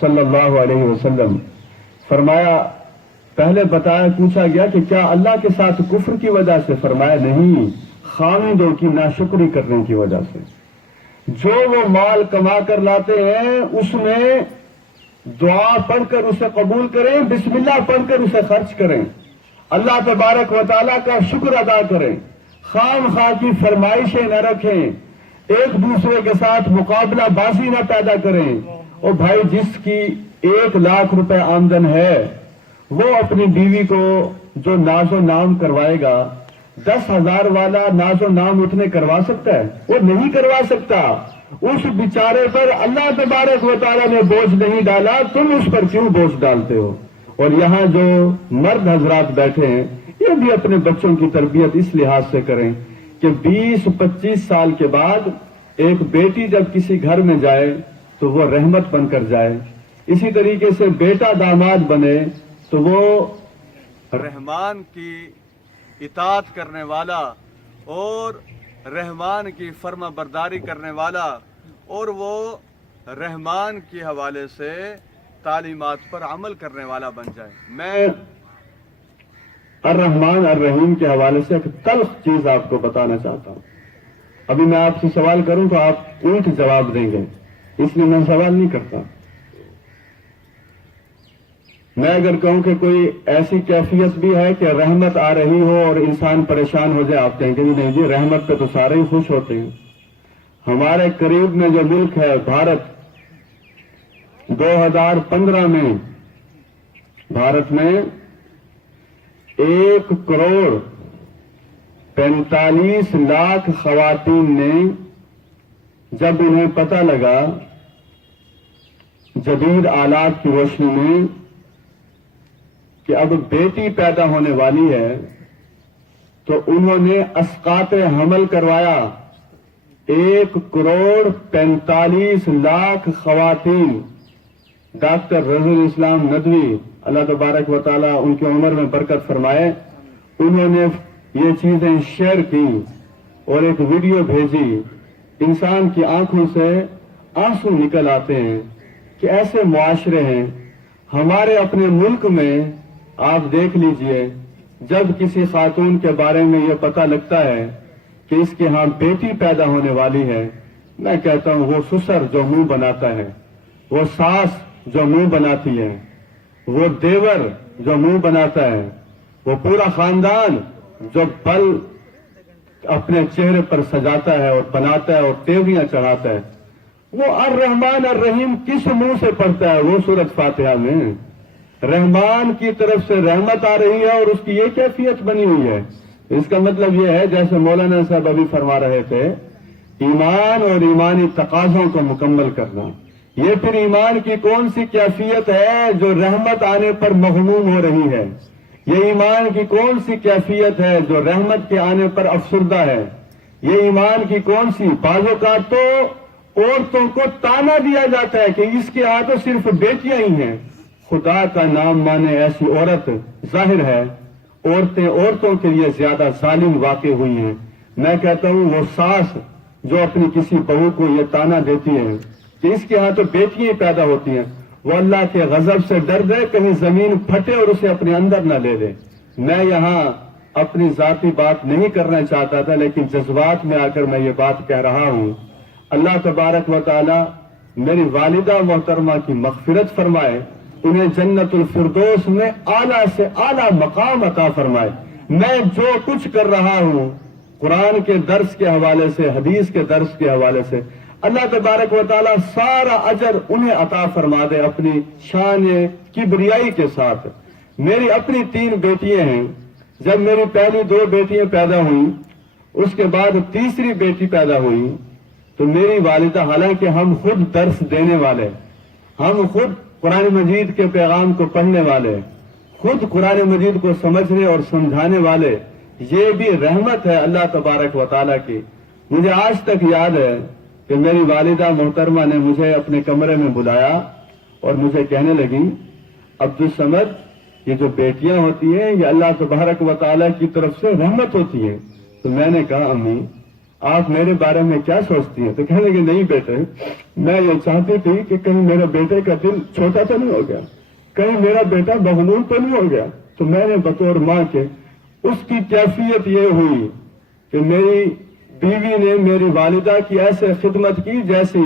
صلی اللہ علیہ وسلم فرمایا، پہلے بتایا پوچھا گیا کہ کیا اللہ کے ساتھ کفر کی وجہ سے؟ فرمایا نہیں، خامدوں کی ناشکری کرنے کی وجہ سے۔ جو وہ مال کما کر لاتے ہیں اس میں دعا پڑھ کر اسے قبول کریں، بسم اللہ پڑھ کر اسے خرچ کریں، اللہ تبارک و تعالیٰ کا شکر ادا کریں، خام خواہ کی فرمائشیں نہ رکھیں، ایک دوسرے کے ساتھ مقابلہ بازی نہ پیدا کریں۔ اور بھائی، جس کی 1,00,000 روپے آمدن ہے وہ اپنی بیوی کو جو ناز و نام کروائے گا، 10,000 والا ناز و نام اتنے کروا سکتا ہے؟ وہ نہیں کروا سکتا۔ اس بیچارے پر اللہ تبارک و تعالیٰ نے بوجھ نہیں ڈالا، تم اس پر کیوں بوجھ ڈالتے ہو؟ اور یہاں جو مرد حضرات بیٹھے ہیں یہ بھی اپنے بچوں کی تربیت اس لحاظ سے کریں کہ 20-25 سال کے بعد ایک بیٹی جب کسی گھر میں جائے تو وہ رحمت بن کر جائے، اسی طریقے سے بیٹا داماد بنے تو وہ رحمان کی اطاعت کرنے والا اور رحمان کی فرما برداری کرنے والا اور وہ رحمان کے حوالے سے تعلیمات پر عمل کرنے والا بن جائے۔ میں الرحمن الرحیم کے حوالے سے ایک تلخ چیز آپ کو بتانا چاہتا ہوں۔ ابھی میں آپ سے سوال کروں تو آپ الٹ جواب دیں گے، اس لیے میں سوال نہیں کرتا۔ میں اگر کہوں کہ کوئی ایسی کیفیت بھی ہے کہ رحمت آ رہی ہو اور انسان پریشان ہو جائے، آپ کہیں گے نہیں جی، رحمت پہ تو سارے ہی خوش ہوتے ہیں۔ ہمارے قریب میں جو ملک ہے بھارت، 2015 میں بھارت میں 1,45,00,000 خواتین نے جب انہیں پتہ لگا جدید آلات کی روشنی میں کہ اب بیٹی پیدا ہونے والی ہے تو انہوں نے اسقاط حمل کروایا۔ 1,45,00,000 خواتین، ڈاکٹر رضی الاسلام ندوی اللہ تبارک و تعالیٰ ان کی عمر میں برکت فرمائے، انہوں نے یہ چیزیں شیئر کی اور ایک ویڈیو بھیجی۔ انسان کی آنکھوں سے آنسو نکل آتے ہیں کہ ایسے معاشرے ہیں ہمارے اپنے ملک میں۔ آپ دیکھ لیجئے، جب کسی خاتون کے بارے میں یہ پتہ لگتا ہے کہ اس کے ہاں بیٹی پیدا ہونے والی ہے، میں کہتا ہوں وہ سسر جو منہ بناتا ہے، وہ ساس جو منہ بناتی ہے، وہ دیور جو منہ بناتا ہے، وہ پورا خاندان جو بل اپنے چہرے پر سجاتا ہے اور بناتا ہے اور تیوریاں چڑھاتا ہے، وہ الرحمن الرحیم کس منہ سے پڑھتا ہے؟ وہ سورۃ فاتحہ میں رحمان کی طرف سے رحمت آ رہی ہے اور اس کی یہ کیفیت بنی ہوئی ہے۔ اس کا مطلب یہ ہے، جیسے مولانا صاحب ابھی فرما رہے تھے، ایمان اور ایمانی تقاضوں کو مکمل کرنا۔ یہ پھر ایمان کی کون سی کیفیت ہے جو رحمت آنے پر مغموم ہو رہی ہے؟ یہ ایمان کی کون سی کیفیت ہے جو رحمت کے آنے پر افسردہ ہے؟ یہ ایمان کی کون سی؟ بعض اوقات تو عورتوں کو تانا دیا جاتا ہے کہ اس کے ہاں تو صرف بیٹیاں ہی ہیں۔ خدا کا نام مانے ایسی عورت، ظاہر ہے عورتیں عورتوں کے لیے زیادہ ظالم واقع ہوئی ہیں۔ میں کہتا ہوں وہ ساس جو اپنی کسی بہو کو یہ تانا دیتی ہے کہ اس کے ہاں تو بیٹیاں ہی پیدا ہوتی ہیں، وہ اللہ کے غضب سے ڈر دے کہیں زمین پھٹے اور اسے اپنے اندر نہ لے لے۔ میں یہاں اپنی ذاتی بات نہیں کرنا چاہتا تھا، لیکن جذبات میں آ کر میں یہ بات کہہ رہا ہوں۔ اللہ تبارک و تعالی میری والدہ محترمہ کی مغفرت فرمائے، انہیں جنت الفردوس میں اعلیٰ سے اعلیٰ مقام عطا فرمائے۔ میں جو کچھ کر رہا ہوں قرآن کے درس کے حوالے سے، حدیث کے درس کے حوالے سے، اللہ تبارک و تعالیٰ سارا اجر انہیں عطا فرما دے اپنی شان کبریائی کے ساتھ۔ میری اپنی 3 بیٹیاں ہیں۔ جب میری پہلی 2 بیٹیاں پیدا ہوئیں، اس کے بعد تیسری بیٹی پیدا ہوئی تو میری والدہ، حالانکہ ہم خود درس دینے والے، ہم خود قرآن مجید کے پیغام کو پڑھنے والے، خود قرآن مجید کو سمجھنے اور سمجھانے والے، یہ بھی رحمت ہے اللہ تبارک و تعالیٰ کی۔ مجھے آج تک یاد ہے کہ میری والدہ محترمہ نے مجھے اپنے کمرے میں بلایا اور مجھے کہنے لگی، عبدالصمد، یہ جو بیٹیاں ہوتی ہیں یہ اللہ تبارک و تعالیٰ کی طرف سے رحمت ہوتی ہیں۔ تو میں نے کہا، امی آپ میرے بارے میں کیا سوچتی ہیں؟ تو کہنے لگے نہیں بیٹے، میں یہ چاہتی تھی کہ کہیں میرے بیٹے کا دل چھوٹا تو نہیں ہو گیا، کہیں میرا بیٹا مغلوب تو نہیں ہو گیا۔ تو میں نے بطور ماں کے اس کی کیفیت یہ ہوئی کہ میری بیوی نے میری والدہ کی ایسے خدمت کی جیسی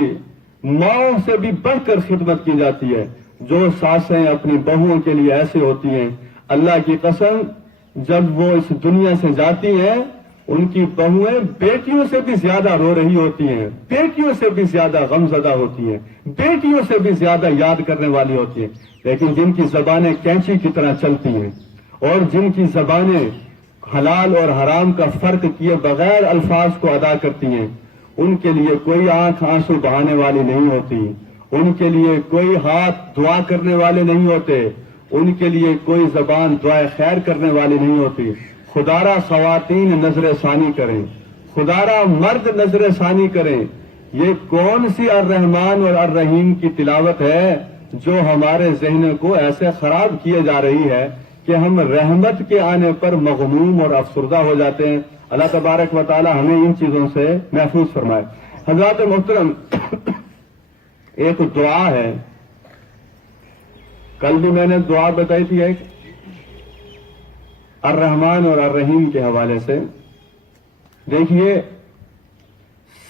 ماؤں سے بھی بڑھ کر خدمت کی جاتی ہے۔ جو ساسیں اپنی بہوؤں کے لیے ایسے ہوتی ہیں، اللہ کی قسم جب وہ اس دنیا سے جاتی ہیں ان کی بہویں بیٹیوں سے بھی زیادہ رو رہی ہوتی ہیں، بیٹیوں سے بھی زیادہ غمزدہ ہوتی ہیں، بیٹیوں سے بھی زیادہ یاد کرنے والی ہوتی ہیں۔ لیکن جن کی زبانیں کینچی کی طرح چلتی ہیں اور جن کی زبانیں حلال اور حرام کا فرق کیے بغیر الفاظ کو ادا کرتی ہیں، ان کے لیے کوئی آنکھ آنسو بہانے والی نہیں ہوتی، ان کے لیے کوئی ہاتھ دعا کرنے والے نہیں ہوتے، ان کے لیے کوئی زبان دعائے خیر کرنے والی نہیں ہوتی۔ خدارا خواتین نظر ثانی کریں، خدارا مرد نظر ثانی کریں۔ یہ کون سی الرحمن اور الرحیم کی تلاوت ہے جو ہمارے ذہن کو ایسے خراب کیے جا رہی ہے کہ ہم رحمت کے آنے پر مغموم اور افسردہ ہو جاتے ہیں۔ اللہ تبارک و تعالی ہمیں ان چیزوں سے محفوظ فرمائے۔ حضرات محترم، ایک دعا ہے، کل بھی میں نے دعا بتائی تھی ایک الرحمن اور الرحیم کے حوالے سے۔ دیکھیے،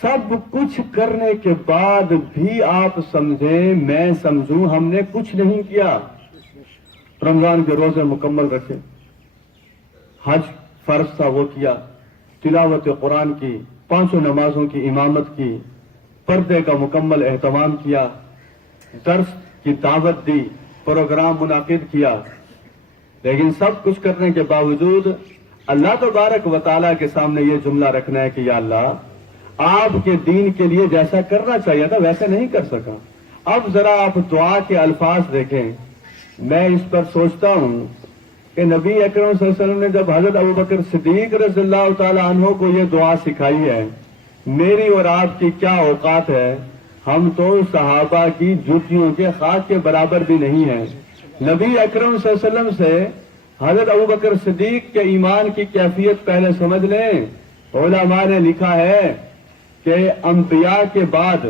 سب کچھ کرنے کے بعد بھی آپ سمجھیں میں سمجھوں ہم نے کچھ نہیں کیا۔ رمضان کے روزے مکمل رکھے، حج فرض تھا وہ کیا، تلاوت قرآن کی، 500 نمازوں کی امامت کی، پردے کا مکمل اہتمام کیا، درس کی دعوت دی، پروگرام منعقد کیا، لیکن سب کچھ کرنے کے باوجود اللہ تبارک و تعالیٰ کے سامنے یہ جملہ رکھنا ہے کہ یا اللہ، آپ کے دین کے لیے جیسا کرنا چاہیے تھا ویسے نہیں کر سکا۔ اب ذرا آپ دعا کے الفاظ دیکھیں۔ میں اس پر سوچتا ہوں کہ نبی اکرم صلی اللہ علیہ وسلم نے جب حضرت ابوبکر صدیق رضی اللہ تعالی عنہ کو یہ دعا سکھائی ہے، میری اور آپ کی کیا اوقات ہے؟ ہم تو صحابہ کی جوتیوں کے خاک کے برابر بھی نہیں ہیں۔ نبی اکرم صلی اللہ علیہ وسلم سے حضرت ابوبکر صدیق کے ایمان کی کیفیت پہلے سمجھ لیں۔ علماء نے لکھا ہے کہ انبیاء کے بعد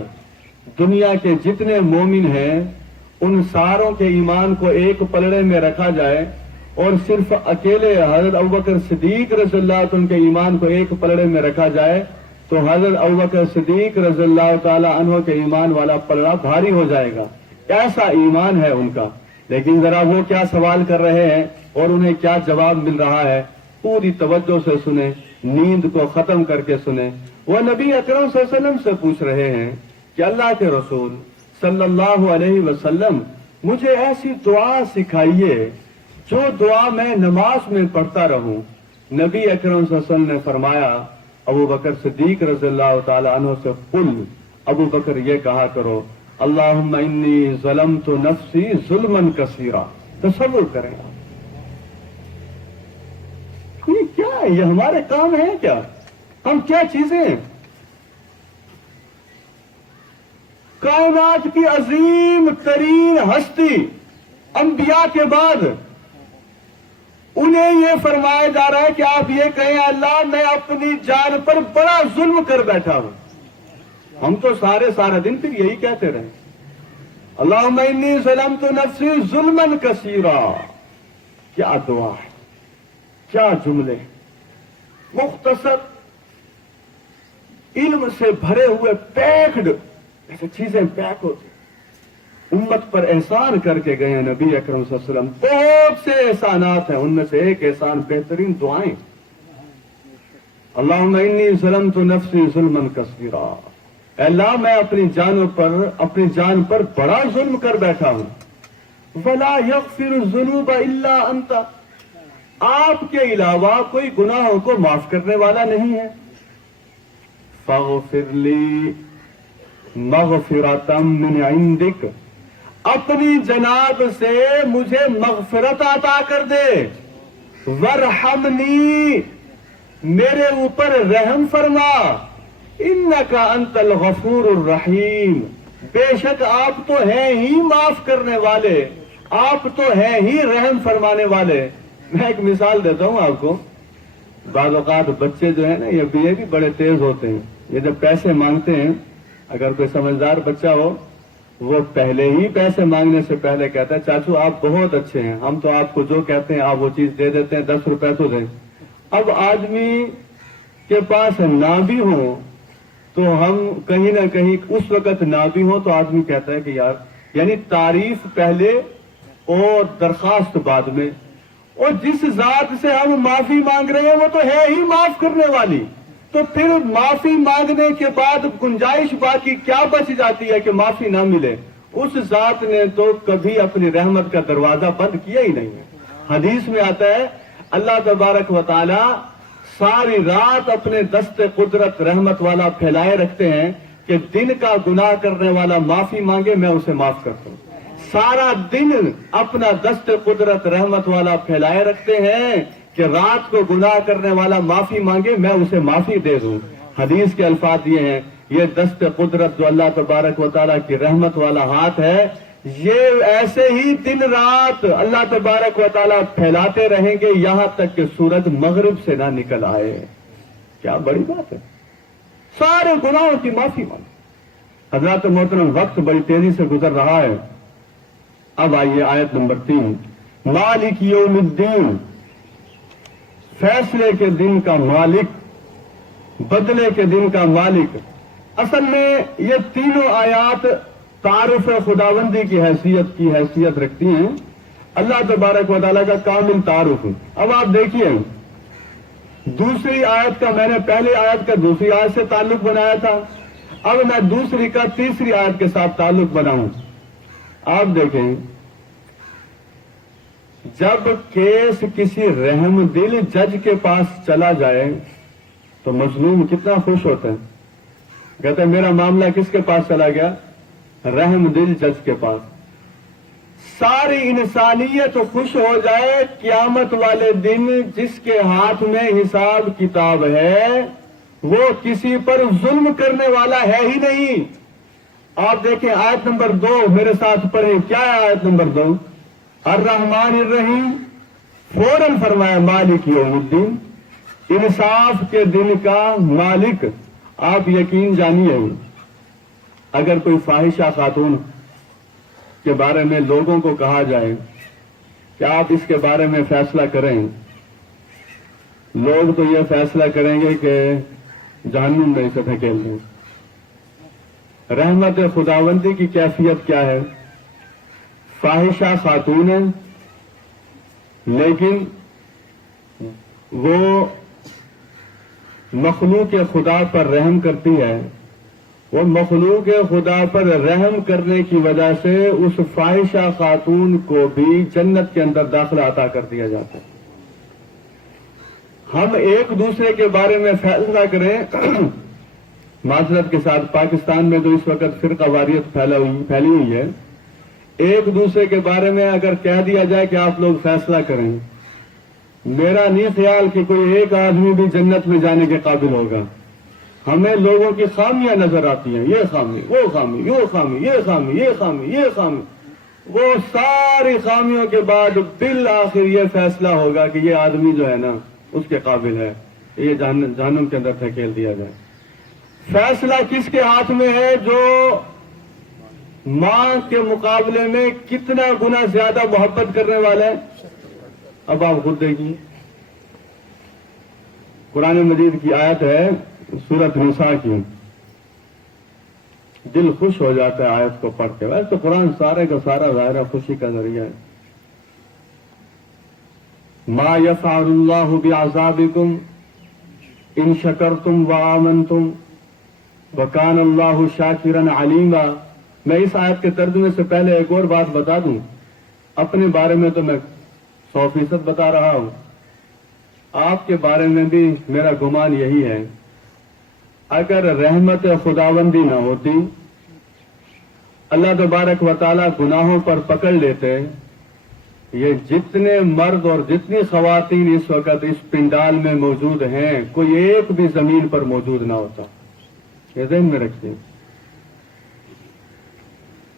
دنیا کے جتنے مومن ہیں ان ساروں کے ایمان کو ایک پلڑے میں رکھا جائے اور صرف اکیلے حضرت ابوبکر صدیق رضی اللہ عنہ کے ایمان کو ایک پلڑے میں رکھا جائے تو حضرت ابوبکر صدیق رضی اللہ تعالی عنہ کے ایمان والا پلڑا بھاری ہو جائے گا۔ ایسا ایمان ہے ان کا۔ لیکن ذرا وہ کیا سوال کر رہے ہیں اور انہیں کیا جواب مل رہا ہے، پوری توجہ سے سنیں، نیند کو ختم کر کے سنیں۔ وہ نبی اکرم صلی اللہ علیہ وسلم سے پوچھ رہے ہیں کہ اللہ کے رسول صلی اللہ علیہ وسلم مجھے ایسی دعا سکھائیے جو دعا میں نماز میں پڑھتا رہوں۔ نبی اکرم صلی اللہ علیہ وسلم نے فرمایا ابو بکر صدیق رضی اللہ تعالی عنہ سے قل، ابو بکر یہ کہا کرو اللہم انی ظلمت نفسی ظلما کثیرا۔ تصور کریں آپ، یہ کیا ہے؟ یہ ہمارے کام ہے کیا؟ ہم کیا چیزیں ہیں؟ کائنات کی عظیم ترین ہستی انبیاء کے بعد انہیں یہ فرمایا جا رہا ہے کہ آپ یہ کہیں اللہ میں اپنی جان پر بڑا ظلم کر بیٹھا ہوں۔ ہم تو سارا دن پھر یہی کہتے رہے اللہم انی ظلمت نفسی ظلما کثیرا۔ کیا دعا ہے، کیا جملے، مختصر علم سے بھرے ہوئے پیکڈ ایسے چیزیں پیک ہوتی۔ امت پر احسان کر کے گئے ہیں نبی اکرم صلی اللہ علیہ وسلم، بہت سے احسانات ہیں، ان میں سے ایک احسان بہترین دعائیں اللہم انی ظلمت نفسی ظلما کثیرا۔ اے اللہ میں اپنی جان پر بڑا ظلم کر بیٹھا ہوں۔ ولا یغفر الذنوب الا انت، آپ کے علاوہ کوئی گناہوں کو معاف کرنے والا نہیں ہے۔ فاغفر لی مغفرۃ من عندک، اپنی جناب سے مجھے مغفرت عطا کر دے۔ ورحمنی، میرے اوپر رحم فرما۔ انک انت الغفور الرحیم، بے شک آپ تو ہیں ہی معاف کرنے والے، آپ تو ہیں ہی رحم فرمانے والے۔ میں ایک مثال دیتا ہوں آپ کو۔ بعض اوقات بچے جو ہیں نا یہ بھی بڑے تیز ہوتے ہیں، یہ جب پیسے مانگتے ہیں، اگر کوئی سمجھدار بچہ ہو وہ پہلے ہی پیسے مانگنے سے پہلے کہتا ہے چاچو آپ بہت اچھے ہیں، ہم تو آپ کو جو کہتے ہیں آپ وہ چیز دے دیتے ہیں، 10 روپے تو دیں۔ اب آدمی کے پاس نہ بھی ہو تو ہم کہیں نہ کہیں اس وقت نہ بھی ہو تو آدمی کہتا ہے کہ یار، یعنی تعریف پہلے اور درخواست بعد میں۔ اور جس ذات سے ہم معافی مانگ رہے ہیں وہ تو ہے ہی معاف کرنے والی، تو پھر معافی مانگنے کے بعد گنجائش باقی کیا بچ جاتی ہے کہ معافی نہ ملے؟ اس ذات نے تو کبھی اپنی رحمت کا دروازہ بند کیا ہی نہیں ہے۔ حدیث میں آتا ہے اللہ تبارک و تعالی ساری رات اپنے دست قدرت رحمت والا پھیلائے رکھتے ہیں کہ دن کا گناہ کرنے والا معافی مانگے میں اسے معاف کرتا ہوں۔ سارا دن اپنا دست قدرت رحمت والا پھیلائے رکھتے ہیں کہ رات کو گناہ کرنے والا معافی مانگے میں اسے معافی دے دوں۔ حدیث کے الفاظ یہ ہیں، یہ دست قدرت جو اللہ تبارک و تعالیٰ کی رحمت والا ہاتھ ہے، یہ ایسے ہی دن رات اللہ تبارک و تعالیٰ پھیلاتے رہیں گے یہاں تک کہ سورج مغرب سے نہ نکل آئے۔ کیا بڑی بات ہے، سارے گناہوں کی معافی مانگ۔ حضرات محترم، وقت بڑی تیزی سے گزر رہا ہے، اب آئیے آیت نمبر 3۔ مالک یوم الدین، فیصلے کے دن کا مالک، بدلے کے دن کا مالک۔ اصل میں یہ تینوں آیات تعارف خداوندی کی حیثیت رکھتی ہیں، اللہ تبارک و تعالیٰ کا کامل تعارف۔ اب آپ دیکھیے، دوسری آیت کا میں نے پہلی آیت کا دوسری آیت سے تعلق بنایا تھا، اب میں دوسری کا تیسری آیت کے ساتھ تعلق بناؤں۔ آپ دیکھیں، جب کیس کسی رحم دل جج کے پاس چلا جائے تو مظلوم کتنا خوش ہوتا ہے، کہتا ہے میرا معاملہ کس کے پاس چلا گیا؟ رحم دل جج کے پاس۔ ساری انسانیت خوش ہو جائے قیامت والے دن جس کے ہاتھ میں حساب کتاب ہے، وہ کسی پر ظلم کرنے والا ہے ہی نہیں۔ آپ دیکھیں آیت نمبر 2 میرے ساتھ پڑھیں، کیا ہے آیت نمبر 2؟ الرحمن الرحیم، فوراً فرمایا مالک یوم الدین، انصاف کے دن کا مالک۔ آپ یقین جانیے، اگر کوئی فاحشہ خاتون کے بارے میں لوگوں کو کہا جائے کہ آپ اس کے بارے میں فیصلہ کریں، لوگ تو یہ فیصلہ کریں گے کہ جہنم میں اسے دھکیل دیں۔ رحمت خداوندی کی کیفیت کیا ہے؟ فاحشہ خاتون ہے، لیکن وہ مخلوق خدا پر رحم کرتی ہے، وہ مخلوق خدا پر رحم کرنے کی وجہ سے اس فاحشہ خاتون کو بھی جنت کے اندر داخلہ عطا کر دیا جاتا ہے۔ ہم ایک دوسرے کے بارے میں فیصلہ کریں، معذرت کے ساتھ پاکستان میں جو اس وقت فرقہ واریت پھیلی ہوئی ہے، ایک دوسرے کے بارے میں اگر کہہ دیا جائے کہ آپ لوگ فیصلہ کریں، میرا نہیں خیال کہ کوئی ایک آدمی بھی جنت میں جانے کے قابل ہوگا۔ ہمیں لوگوں کی خامیاں نظر آتی ہیں، یہ خامی، وہ خامی، وہ خامی، یہ خامی، یہ خامی، یہ خامی۔ وہ ساری خامیوں کے بعد بالآخر یہ فیصلہ ہوگا کہ یہ آدمی جو ہے نا اس کے قابل ہے، یہ جہنم کے اندر دھکیل دیا جائے۔ فیصلہ کس کے ہاتھ میں ہے؟ جو ماں کے مقابلے میں کتنا گنا زیادہ محبت کرنے والا ہے۔ اب آپ خود دیکھیے، قرآن مجید کی آیت ہے سورۃ نساء کی، دل خوش ہو جاتا ہے آیت کو پڑھ کے۔ ویسے تو قرآن سارے کا سارا ظاہرہ خوشی کا ذریعہ ہے۔ ما یفعل اللہ بعذابکم ان شکرتم وآمنتم وکان اللہ شاکرا علیما۔ میں اس آیت کے ترجمے سے پہلے ایک اور بات بتا دوں، اپنے بارے میں تو میں 100% بتا رہا ہوں، آپ کے بارے میں بھی میرا گمان یہی ہے، اگر رحمت خداوندی نہ ہوتی، اللہ تبارک و تعالیٰ گناہوں پر پکڑ لیتے، یہ جتنے مرد اور جتنی خواتین اس وقت اس پنڈال میں موجود ہیں، کوئی ایک بھی زمین پر موجود نہ ہوتا۔ یہ ذہن میں رکھیے،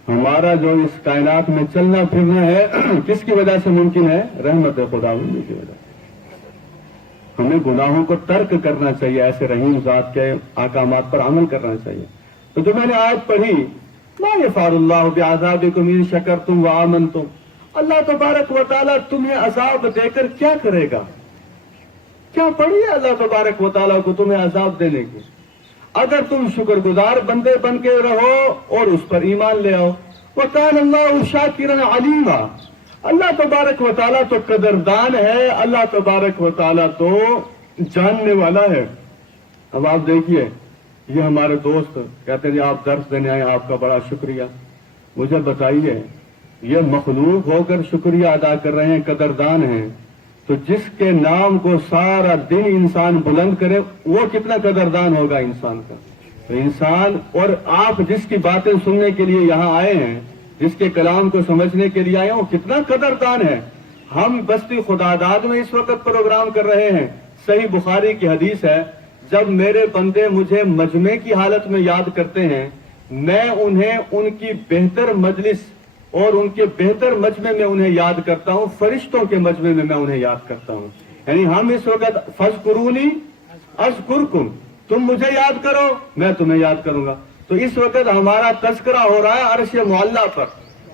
ہمارا جو اس کائنات میں چلنا پھرنا ہے کس کی وجہ سے ممکن ہے؟ رحمت خداوندی کی وجہ سے۔ ہمیں گناہوں کو ترک کرنا چاہیے، ایسے رحیم ذات کے احکامات پر عمل کرنا چاہیے۔ تو جو میں نے آیت پڑھی، ما یفعل اللہ بعذابکم ان شکرتم وآمنتم، اللہ تبارک و تعالیٰ تمہیں عذاب دے کر کیا کرے گا؟ کیا پڑھی ہے اللہ تبارک و تعالیٰ کو تمہیں عذاب دینے کی؟ اگر تم شکر گزار بندے بن کے رہو اور اس پر ایمان لے آؤ۔ وَكَانَ اللَّهُ شَاكِرًا عَلِيمًا، اللہ تبارک و تعالیٰ تو قدردان ہے، اللہ تبارک و تعالیٰ تو جاننے والا ہے۔ اب آپ دیکھیے، یہ ہمارے دوست کہتے ہیں جی آپ درس دینے آئے، آپ کا بڑا شکریہ۔ مجھے بتائیے، یہ مخلوق ہو کر شکریہ ادا کر رہے ہیں، قدردان ہیں، تو جس کے نام کو سارا دن انسان بلند کرے وہ کتنا قدردان ہوگا انسان کا؟ انسان، اور آپ جس کی باتیں سننے کے لیے یہاں آئے ہیں، جس کے کلام کو سمجھنے کے لیے آئے ہیں، وہ کتنا قدردان ہے۔ ہم بستی خداداد میں اس وقت پروگرام کر رہے ہیں۔ صحیح بخاری کی حدیث ہے، جب میرے بندے مجھے مجمع کی حالت میں یاد کرتے ہیں، میں انہیں ان کی بہتر مجلس اور ان کے بہتر مجمع میں انہیں یاد کرتا ہوں، فرشتوں کے مجمع میں انہیں یاد کرتا ہوں۔ یعنی ہم اس وقت فاذکرونی اذکرکم، تم مجھے یاد کرو میں تمہیں یاد کروں گا۔ تو اس وقت ہمارا تذکرہ ہو رہا ہے عرش معلیٰ پر،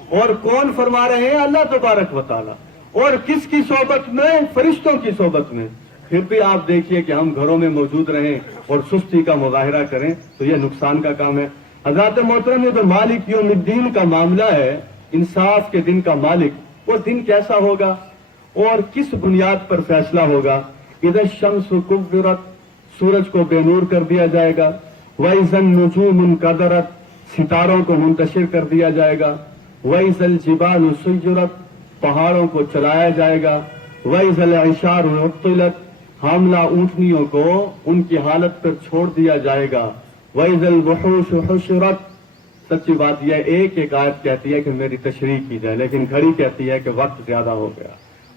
اور کون فرما رہے ہیں؟ اللہ تبارک و تعالیٰ۔ اور کس کی صحبت میں؟ فرشتوں کی صحبت میں۔ پھر بھی آپ دیکھیے کہ ہم گھروں میں موجود رہیں اور سستی کا مظاہرہ کریں تو یہ نقصان کا کام ہے۔ حضرات محترم، یہ جو مالک یوم الدین کا معاملہ ہے، انصاف کے دن کا مالک، وہ دن کیسا ہوگا اور کس بنیاد پر فیصلہ ہوگا؟ اذا الشمس کورت، سورج کو بے نور کر دیا جائے گا۔ وَإِذَا النُّجُومُ انْكَدَرَتْ، ستاروں کو منتشر کر دیا جائے گا۔ وَإِذَا الْجِبَالُ سُيِّرَتْ، پہاڑوں کو چلایا جائے گا۔ وَإِذَا الْعِشَارُ عُطِّلَتْ، حاملہ اونٹنیوں کو ان کی حالت پر چھوڑ دیا جائے گا۔ وَإِذَا الْوُحُوشُ حُشِرَتْ، سچی بات یہ ایک ایک آیت کہتی ہے کہ میری تشریح کی جائے، لیکن گھڑی کہتی ہے کہ وقت زیادہ ہو گیا۔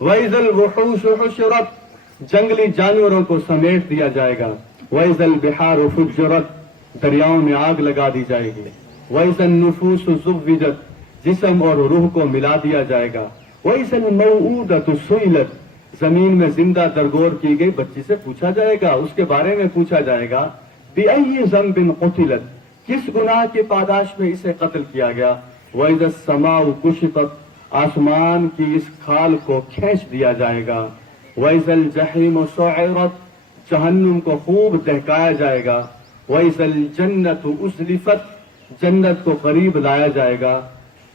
وَإِذَا الْوُحُوشُ حُشِرَتْ، جنگلی جانوروں کو سمیٹ دیا جائے گا۔ وَإِذَا الْبِحَارُ فُجِّرَتْ، دریاؤں میں آگ لگا دی جائے گی۔ وَإِذَا النُّفُوسُ زُوِّجَتْ، جسم اور روح کو ملا دیا جائے گا۔ وَإِذَا الْمَوْءُودَةُ سُئِلَتْ، زمین میں زندہ درگور کی گئی بچی سے پوچھا جائے گا، اس کے بارے میں پوچھا جائے گا۔ بِأَيِّ ذَنبٍ قُتِلَتْ، کس گناہ کی پاداش میں اسے قتل کیا گیا۔ وَإِذَا السَّمَاءُ كُشِطَتْ، آسمان کی اس کھال کو کھینچ دیا جائے گا۔ وَإِذَا الْجَحِيمُ سُعِرَتْ، جہنم کو خوب دہکایا جائے گا۔ وَإِذَا الْجَنَّةُ أُزْلِفَتْ، جنت کو قریب لایا جائے گا۔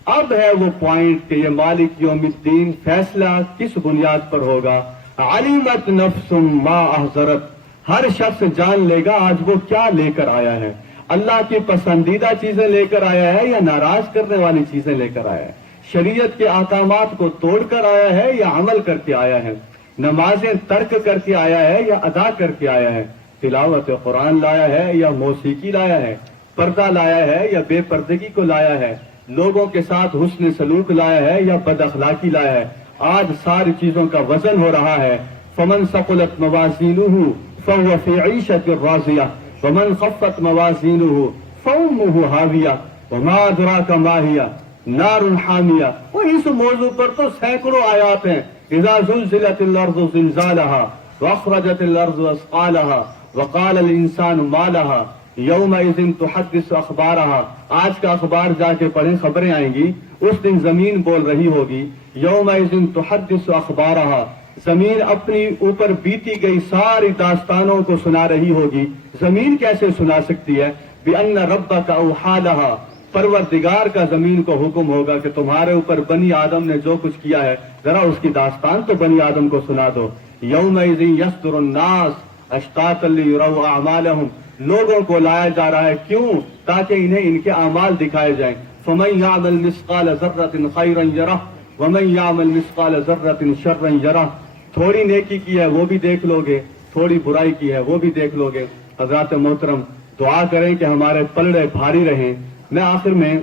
اب ہے وہ پوائنٹ کہ یہ مالک یوم الدین فیصلہ کس بنیاد پر ہوگا۔ عَلِمَتْ نَفْسٌ مَا أَحْضَرَتْ، ہر شخص جان لے گا آج وہ کیا لے کر آیا ہے۔ اللہ کی پسندیدہ چیزیں لے کر آیا ہے یا ناراض کرنے والی چیزیں لے کر آیا ہے؟ شریعت کے احکامات کو توڑ کر آیا ہے یا عمل کر کے آیا ہے؟ نمازیں ترک کر کے آیا ہے یا ادا کر کے آیا ہے؟ تلاوت قرآن لایا ہے یا موسیقی لایا ہے؟ پردہ لایا ہے یا بے پردگی کو لایا ہے؟ لوگوں کے ساتھ حسن سلوک لایا ہے یا بد اخلاقی لایا ہے؟ آج ساری چیزوں کا وزن ہو رہا ہے۔ فمن ثقلت موازینہ فهو فی عیشۃ راضیہ ومن خفت موازینہ فامہ ہاویہ وما ادراک ما ہی نار حامیہ۔ اور اس موضوع پر تو سینکڑوں آیات ہیں۔ اذا زلزلت الارض زلزالها واخرجت الارض اثقالها وقال الانسان ما لها یومئذ تحدث اخبارها، آج کا اخبار جا کے پڑھیں، خبریں آئیں گی، اس دن زمین بول رہی ہوگی۔ یومئذ تحدث اخبارها، زمین اپنی اوپر بیتی گئی ساری داستانوں کو سنا رہی ہوگی۔ زمین کیسے سنا سکتی ہے؟ بِأَنَّ رَبَّكَ أَوْحَىٰ لَهَا، پروردگار کا زمین کو حکم ہوگا کہ تمہارے اوپر بنی آدم نے جو کچھ کیا ہے ذرا اس کی داستان تو بنی آدم کو سنا دو۔ یومئذ یصدر الناس اشتاتا لیروا اعمالهم، لوگوں کو لایا جا رہا ہے، کیوں؟ تاکہ انہیں ان کے اعمال دکھائے جائیں۔ فَمَن يَعْمَلْ مِثْقَالَ ذَرَّةٍ خَيْرًا يَرَهُ وَمَن يَعْمَلْ مِثْقَالَ ذَرَّةٍ شَرًّا يَرَهُ، تھوڑی نیکی کی ہے وہ بھی دیکھ لو گے، تھوڑی برائی کی ہے وہ بھی دیکھ لو گے۔ حضرات محترم، دعا کریں کہ ہمارے پلڑے بھاری رہیں۔ میں آخر میں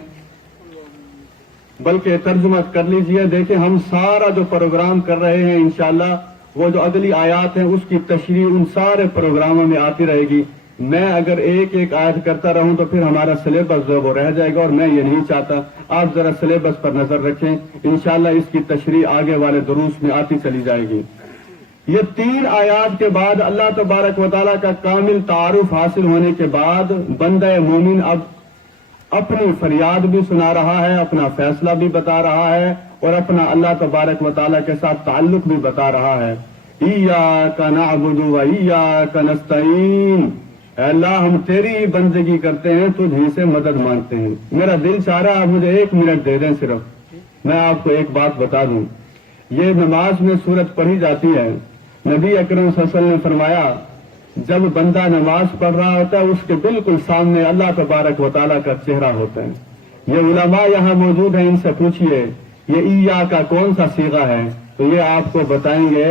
بلکہ ترجمہ کر لیجئے، دیکھیں ہم سارا جو پروگرام کر رہے ہیں انشاءاللہ وہ جو اگلی آیات ہیں اس کی تشریح ان سارے پروگراموں میں آتی رہے گی۔ میں اگر ایک ایک آیت کرتا رہوں تو پھر ہمارا سلیبس جو وہ رہ جائے گا، اور میں یہ نہیں چاہتا۔ آپ ذرا سلیبس پر نظر رکھیں، انشاءاللہ اس کی تشریح آگے والے دروس میں آتی چلی جائے گی۔ یہ 3 آیات کے بعد اللہ تبارک و تعالیٰ کا کامل تعارف حاصل ہونے کے بعد بندہ مومن اب اپنی فریاد بھی سنا رہا ہے، اپنا فیصلہ بھی بتا رہا ہے، اور اپنا اللہ تبارک و تعالیٰ کے ساتھ تعلق بھی بتا رہا ہے۔ ایاک نعبد و ایاک نستعین، اے اللہ ہم تیری ہی بندگی کرتے ہیں، تجھ ہی سے مدد مانگتے ہیں۔ میرا دل چاہ رہا ہے مجھے 1 منٹ دے دیں صرف، میں آپ کو ایک بات بتا دوں۔ یہ نماز میں سورت پڑھی جاتی ہے، نبی اکرم صلی اللہ علیہ وسلم نے فرمایا جب بندہ نماز پڑھ رہا ہوتا ہے اس کے بالکل سامنے اللہ تبارک و تعالیٰ کا چہرہ ہوتا ہے۔ یہ علماء یہاں موجود ہیں، ان سے پوچھئے یہ ایاک کا کون سا صیغہ ہے، تو یہ آپ کو بتائیں گے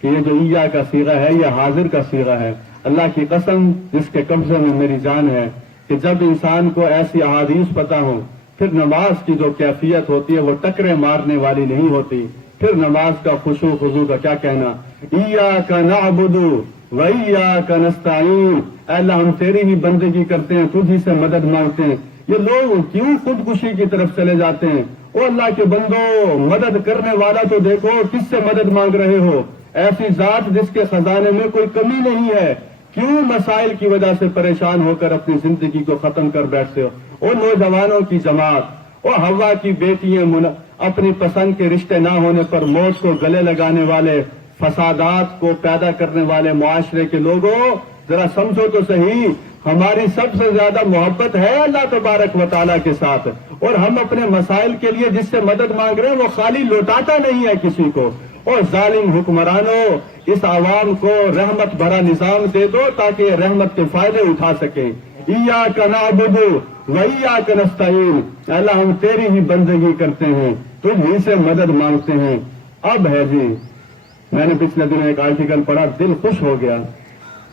کہ یہ جو ایاک کا صیغہ ہے یہ حاضر کا صیغہ ہے۔ اللہ کی قسم جس کے قبضے میں میری جان ہے کہ جب انسان کو ایسی احادیث پتہ ہو پھر نماز کی جو کیفیت ہوتی ہے وہ ٹکرے مارنے والی نہیں ہوتی، پھر نماز کا خشوع خضوع کا کیا کہنا۔ ایاک نعبد و ایاک نستعین، اے اللہ ہم تیری ہی بندگی کرتے ہیں، تجھ ہی سے مدد مانگتے ہیں۔ یہ لوگ کیوں خودکشی کی طرف چلے جاتے ہیں؟ او اللہ کے بندو، مدد کرنے والا تو دیکھو، کس سے مدد مانگ رہے ہو؟ ایسی ذات جس کے خزانے میں کوئی کمی نہیں ہے، کیوں مسائل کی وجہ سے پریشان ہو کر اپنی زندگی کو ختم کر بیٹھتے ہو؟ او نوجوانوں کی جماعت، او ہوا کی بیٹیاں، اپنی پسند کے رشتے نہ ہونے پر موت کو گلے لگانے والے، فسادات کو پیدا کرنے والے معاشرے کے لوگوں، ذرا سمجھو تو صحیح، ہماری سب سے زیادہ محبت ہے اللہ تبارک و تعالیٰ کے ساتھ، اور ہم اپنے مسائل کے لیے جس سے مدد مانگ رہے ہیں وہ خالی لوٹاتا نہیں ہے کسی کو۔ اور ظالم حکمرانوں، اس عوام کو رحمت بھرا نظام دے دو تاکہ یہ رحمت کے فائدے اٹھا سکیں۔ ایاک نعبد و ایاک نستعین، اللہ ہم تیری ہی بندگی کرتے ہیں، تجھ ہی سے مدد مانگتے ہیں۔ اب ہے جی، میں نے پچھلے دن ایک آرٹیکل پڑھا، دل خوش ہو گیا۔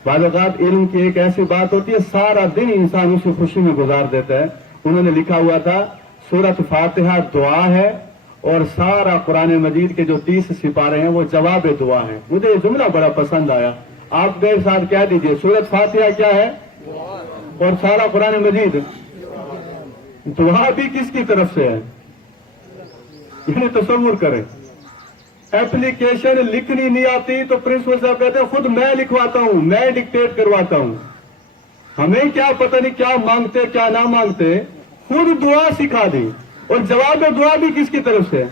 بعض اوقات علم کی ایک ایسی بات ہوتی ہے سارا دن انسان اسی خوشی میں گزار دیتا ہے۔ انہوں نے لکھا ہوا تھا سورۃ فاتحہ دعا ہے اور سارا قرآن مجید کے جو 30 سپارے ہیں وہ جواب دعا ہیں۔ مجھے یہ جملہ بڑا پسند آیا، آپ میرے ساتھ کہہ دیجئے، سورۃ فاتحہ کیا ہے اور سارا قرآن مجید دعا بھی کس کی طرف سے ہے؟ یعنی تصور کریں، ایپلیکیشن لکھنی نہیں آتی تو پرنسپل صاحب کہتے ہیں خود میں لکھواتا ہوں، میں ڈکٹیٹ کرواتا ہوں۔ ہمیں کیا پتہ نہیں کیا مانگتے کیا نہ مانگتے، خود دعا سکھا دی، اور جواب دعا بھی کس کی طرف سے؟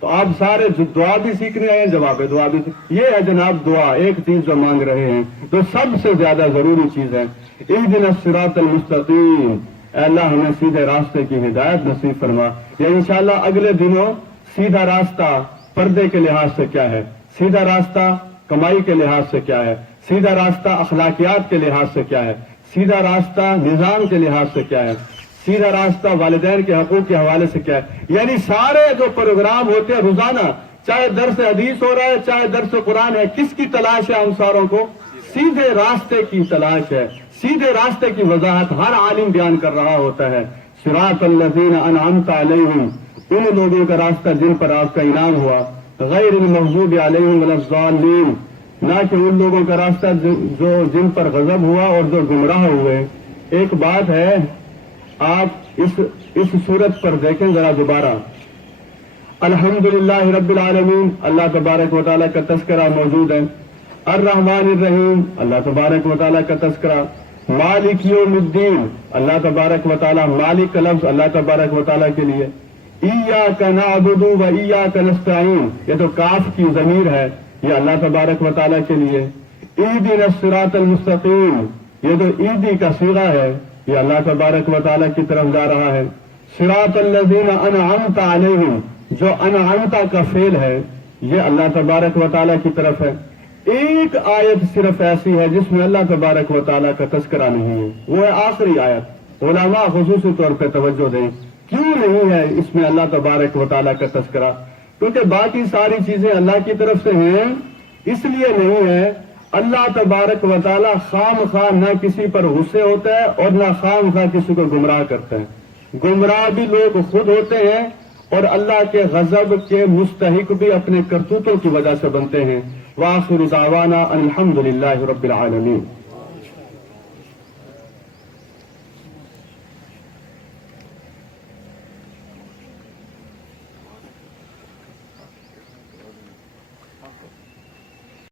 تو آپ سارے دعا بھی سیکھنے آئے ہیں، جواب دعا بھی یہ ہے جناب دعا، ایک چیز جو مانگ رہے ہیں جو سب سے زیادہ ضروری چیز ہے۔ اہدنا الصراط المستقیم، اے اللہ ہمیں سیدھے راستے کی ہدایت نصیب فرما۔ یا انشاءاللہ اگلے دنوں سیدھا راستہ پردے کے لحاظ سے کیا ہے، سیدھا راستہ کمائی کے لحاظ سے کیا ہے، سیدھا راستہ اخلاقیات کے لحاظ سے کیا ہے، سیدھا راستہ نظام کے لحاظ سے کیا ہے، سیدھا راستہ والدین کے حقوق کے حوالے سے کیا ہے۔ یعنی سارے جو پروگرام ہوتے ہیں روزانہ، چاہے درس حدیث ہو رہا ہے چاہے درس قرآن ہے، کس کی تلاش ہے ہم ساروں کو؟ سیدھے راستے کی تلاش ہے۔ سیدھے راستے کی وضاحت ہر عالم بیان کر رہا ہوتا ہے۔ صراط الذین انعمت علیہم، ان لوگوں کا راستہ جن پر آپ کا انعام ہوا، غیر المغضوب علیہم ولا الضالین، نہ کہ ان لوگوں کا راستہ جو جن پر غضب ہوا اور جو گمراہ ہوئے۔ ایک بات ہے، آپ اس صورت پر دیکھیں ذرا دوبارہ، الحمدللہ رب العالمین، اللہ تبارک و تعالیٰ کا تذکرہ موجود ہے۔ الرحمن الرحیم، اللہ تبارک و تعالیٰ کا تذکرہ۔ مالک یوم الدین، اللہ تبارک و تعالیٰ، مالک کا لفظ اللہ تبارک و تعالیٰ کے لیے۔ ایاک نعبد و ایاک نستعین، یہ تو کاف کی ضمیر ہے، یہ اللہ تبارک و تعالیٰ کے لیے۔ اہدنا الصراط المستقیم، یہ جو ایدی کا صیغہ ہے یہ اللہ تبارک و تعالیٰ کی طرف جا رہا ہے۔ صراط الذین انعمت علیہم، جو انعمت کا فعل ہے یہ اللہ تبارک و تعالیٰ کی طرف ہے۔ ایک آیت صرف ایسی ہے جس میں اللہ تبارک و تعالیٰ کا تذکرہ نہیں ہے، وہ ہے آخری آیت۔ علماء خصوصی طور پہ توجہ دیں، کیوں نہیں ہے اس میں اللہ تبارک و تعالیٰ کا تذکرہ؟ کیونکہ باقی ساری چیزیں اللہ کی طرف سے ہیں، اس لیے نہیں ہے۔ اللہ تبارک و تعالیٰ خام خواہ نہ کسی پر غصے ہوتا ہے اور نہ خام خواہ کسی کو گمراہ کرتا ہے۔ گمراہ بھی لوگ خود ہوتے ہیں اور اللہ کے غضب کے مستحق بھی اپنے کرتوتوں کی وجہ سے بنتے ہیں۔ وآخر دعوانا ان الحمد للہ رب العالمین۔